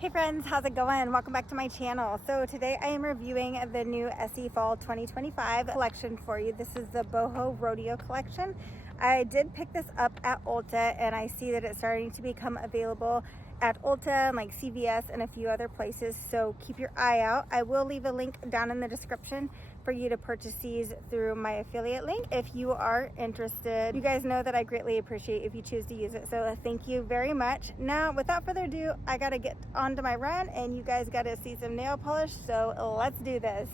Hey friends, how's it going? Welcome back to my channel. So today I am reviewing the new Essie Fall 2025 collection for you. This is the Boho Rodeo Collection. I did pick this up at Ulta and I see that it's starting to become available at Ulta and like CVS and a few other places, so keep your eye out. I will leave a link down in the description for you to purchase these through my affiliate link if you are interested. You guys know that I greatly appreciate if you choose to use it, so thank you very much. Now without further ado, I gotta get on to my run and you guys gotta see some nail polish, so let's do this.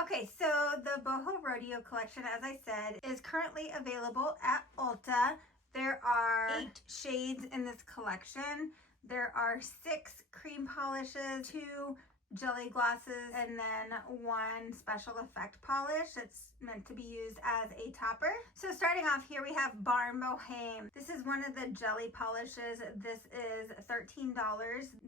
Okay, so the Boho Rodeo Collection, as I said, is currently available at Ulta. There are 8 shades in this collection. There are 6 cream polishes, 2 jelly glosses, and then 1 special effect polish that's meant to be used as a topper. So starting off here, we have Boheme. This is one of the jelly polishes. This is $13.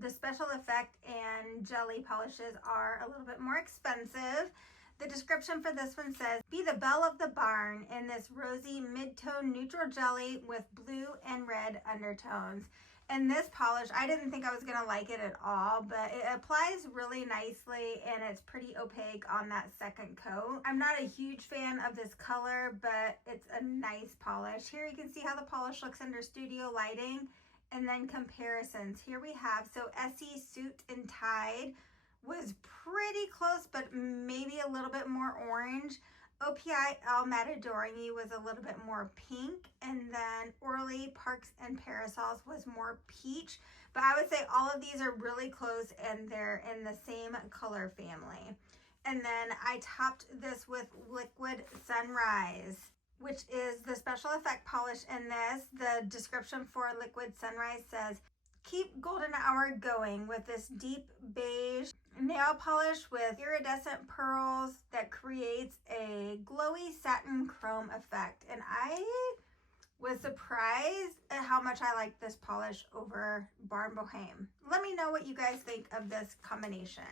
The special effect and jelly polishes are a little bit more expensive. The description for this one says, be the belle of the barn in this rosy mid-tone neutral jelly with blue and red undertones. And this polish, I didn't think I was gonna like it at all, but it applies really nicely and it's pretty opaque on that second coat. I'm not a huge fan of this color, but it's a nice polish. Here you can see how the polish looks under studio lighting, and then comparisons. Here we have, so Essie Suit and Tide was pretty close, but maybe a little bit more orange. OPI El Matadorni was a little bit more pink, and then Orly Parks and Parasols was more peach. But I would say all of these are really close and they're in the same color family. And then I topped this with Liquid Sunrise, which is the special effect polish in this. The description for Liquid Sunrise says, keep golden hour going with this deep beige nail polish with iridescent pearls that creates a glowy satin chrome effect. And I was surprised at how much I like this polish over Boheme. Let me know what you guys think of this combination.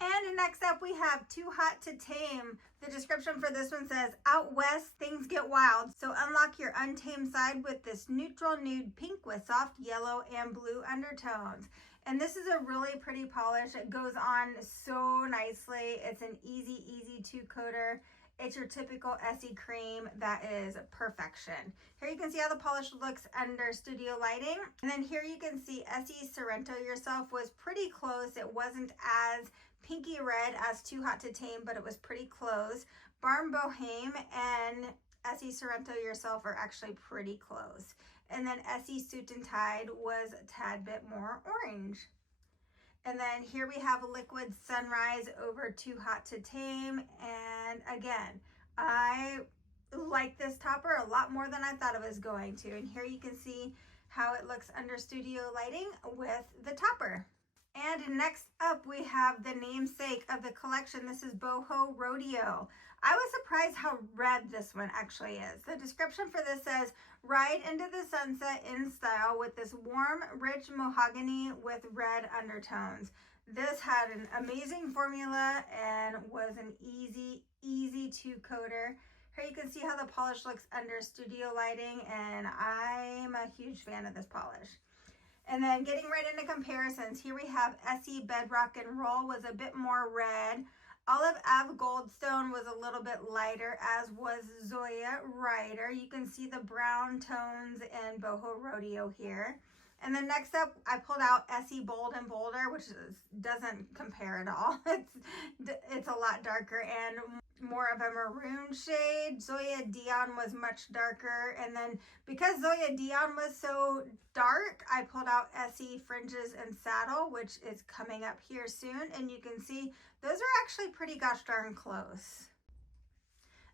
And next up we have Too Hot to Tame. The description for this one says, out west things get wild, so unlock your untamed side with this neutral nude pink with soft yellow and blue undertones. And this is a really pretty polish. It goes on so nicely. It's an easy 2-coater. It's your typical Essie cream that is perfection. Here you can see how the polish looks under studio lighting. And then here you can see Essie Sorrento Yourself was pretty close. It wasn't as pinky red as Too Hot to Tame, but it was pretty close. Boheme and Essie Sorrento Yourself are actually pretty close. And then Essie Suit and Tide was a tad bit more orange. And then here we have Liquid Sunrise over Too Hot to Tame. And again, I like this topper a lot more than I thought it was going to. And here you can see how it looks under studio lighting with the topper. And next up we have the namesake of the collection. This is Boho Rodeo. I was surprised how red this one actually is. The description for this says, ride into the sunset in style with this warm, rich mahogany with red undertones. This had an amazing formula and was an easy 2-coater. Here you can see how the polish looks under studio lighting, and I'm a huge fan of this polish. And then getting right into comparisons, here we have Essie Bedrock and Roll was a bit more red. Olive Ave Goldstone was a little bit lighter, as was Zoya Rider. You can see the brown tones in Boho Rodeo here. And then next up, I pulled out Essie Bold and Bolder, which doesn't compare at all. It's a lot darker and more of a maroon shade. Zoya Dion was much darker. And then because Zoya Dion was so dark, I pulled out Essie Fringes and Saddle, which is coming up here soon. And you can see those are actually pretty gosh darn close.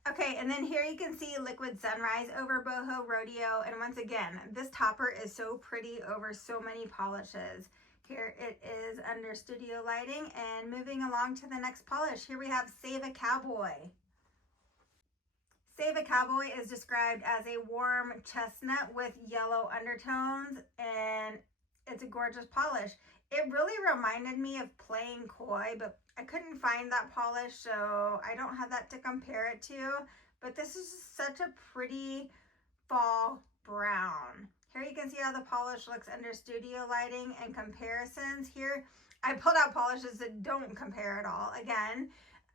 Okay, and then here you can see Liquid Sunrise over Boho Rodeo. And once again, this topper is so pretty over so many polishes. Here it is under studio lighting. And moving along to the next polish, here we have Save a Cowboy. Save a Cowboy is described as a warm chestnut with yellow undertones, and it's a gorgeous polish. It really reminded me of Plain Koi, but I couldn't find that polish, so I don't have that to compare it to. But this is such a pretty fall brown. Here you can see how the polish looks under studio lighting and comparisons. Here I pulled out polishes that don't compare at all. Again,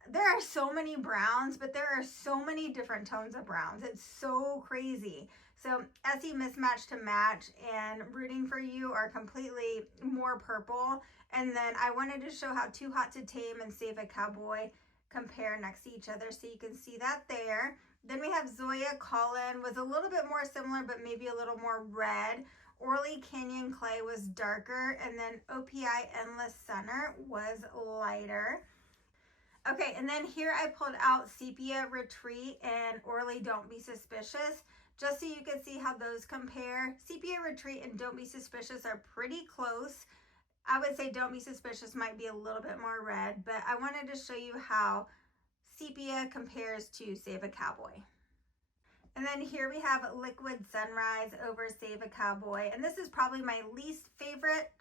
there are so many browns, but there are so many different tones of browns. It's so crazy. So Essie mismatched to match, and Rooting for You are completely more purple. And then I wanted to show how Too Hot to Tame and Save a Cowboy compare next to each other, so you can see that there. Then we have Zoya Colin, was a little bit more similar, but maybe a little more red. Orly Canyon Clay was darker, and then OPI Endless Center was lighter. Okay, and then here I pulled out Sepia Retreat and Orly Don't Be Suspicious, just so you can see how those compare. Sepia Retreat and Don't Be Suspicious are pretty close. I would say Don't Be Suspicious might be a little bit more red, but I wanted to show you how Sepia compares to Save a Cowboy. And then here we have Liquid Sunrise over Save a Cowboy. And this is probably my least favorite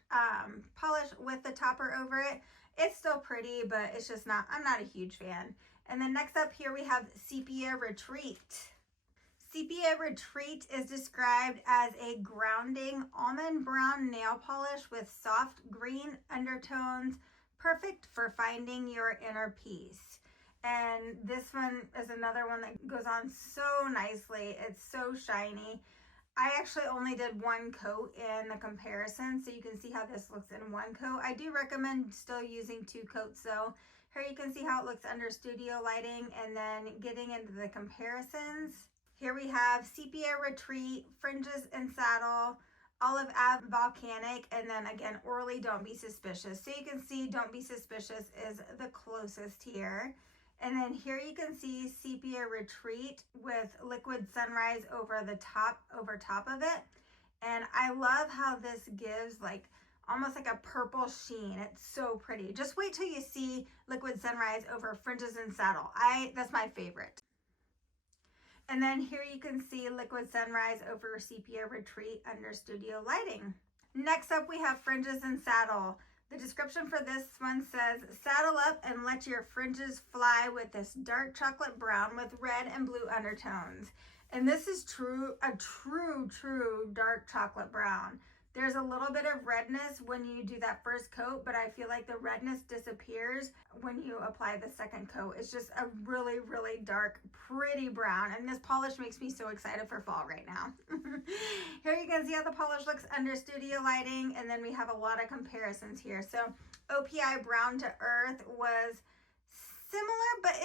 polish with the topper over it. It's still pretty, but it's just not, I'm not a huge fan. And then next up here we have Sepia Retreat. Sepia Retreat is described as a grounding almond brown nail polish with soft green undertones, perfect for finding your inner peace. And this one is another one that goes on so nicely. It's so shiny. I actually only did one coat in the comparison, so you can see how this looks in one coat. I do recommend still using 2 coats though. Here you can see how it looks under studio lighting, and then getting into the comparisons. Here we have Sepia Retreat, Fringes and Saddle, Olive Ave Volcanic, and then again, Orly Don't Be Suspicious. So you can see Don't Be Suspicious is the closest here. And then here you can see Sepia Retreat with Liquid Sunrise over top of it. And I love how this gives like almost like a purple sheen. It's so pretty. Just wait till you see Liquid Sunrise over Fringes and Saddle. That's my favorite. And then here you can see Liquid Sunrise over Sepia Retreat under studio lighting. Next up we have Fringes and Saddle. The description for this one says, saddle up and let your fringes fly with this dark chocolate brown with red and blue undertones. And this is a true dark chocolate brown. There's a little bit of redness when you do that first coat, but I feel like the redness disappears when you apply the second coat. It's just a really dark, pretty brown. And this polish makes me so excited for fall right now. Here you can see how the polish looks under studio lighting, and then we have a lot of comparisons here. So OPI Brown to Earth was similar, but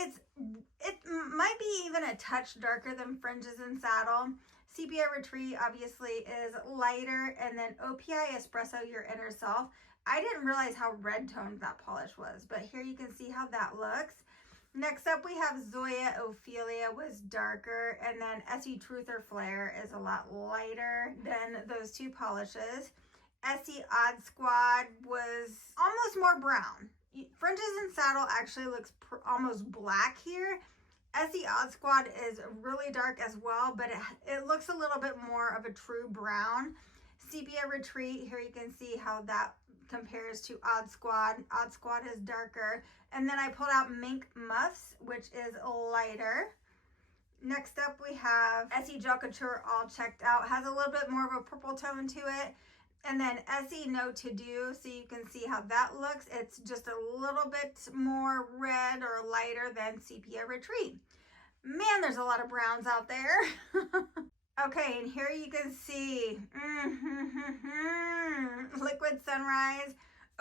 it might be even a touch darker than Fringes and Saddle. Sepia Retreat obviously is lighter, and then OPI Espresso Your Inner Self. I didn't realize how red toned that polish was, but here you can see how that looks. Next up we have Zoya Ophelia was darker, and then Essie Truth or Flare is a lot lighter than those 2 polishes. Essie Odd Squad was almost more brown. Fringes and Saddle actually looks almost black here. Essie Odd Squad is really dark as well, but it looks a little bit more of a true brown. Sepia Retreat, here you can see how that compares to Odd Squad. Odd Squad is darker. And then I pulled out Mink Muffs, which is lighter. Next up we have Essie Gel Couture All Checked Out. Has a little bit more of a purple tone to it. And then Essie No To Do, so you can see how that looks. It's just a little bit more red or lighter than Sepia Retreat. Man, there's a lot of browns out there. Okay, and here you can see Liquid Sunrise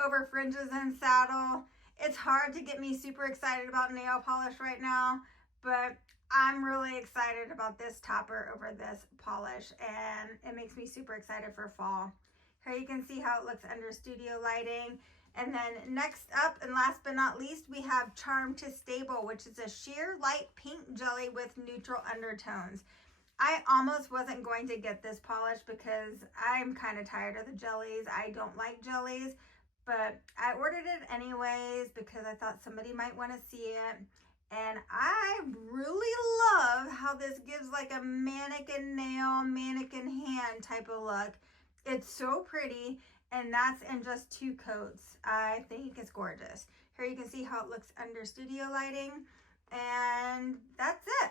over Fringes and Saddle. It's hard to get me super excited about nail polish right now, but I'm really excited about this topper over this polish, and it makes me super excited for fall. Here you can see how it looks under studio lighting. And then next up, and last but not least, we have Charm to Stable, which is a sheer light pink jelly with neutral undertones. I almost wasn't going to get this polish because I'm kind of tired of the jellies. I don't like jellies, but I ordered it anyways because I thought somebody might want to see it. And I really love how this gives like a mannequin nail, mannequin hand type of look. It's so pretty, and that's in just 2 coats. I think it's gorgeous. Here you can see how it looks under studio lighting, and that's it.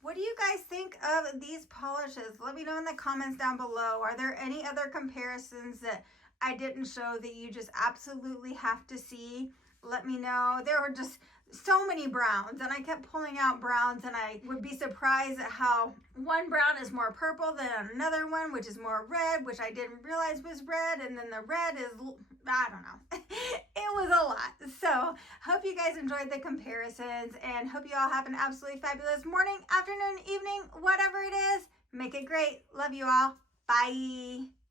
What do you guys think of these polishes? Let me know in the comments down below. Are there any other comparisons that I didn't show that you just absolutely have to see, let me know. There were just so many browns, and I kept pulling out browns, and I would be surprised at how one brown is more purple than another one, which is more red, which I didn't realize was red, and then the red is, I don't know. It was a lot. So hope you guys enjoyed the comparisons, and hope you all have an absolutely fabulous morning, afternoon, evening, whatever it is. Make it great. Love you all. Bye.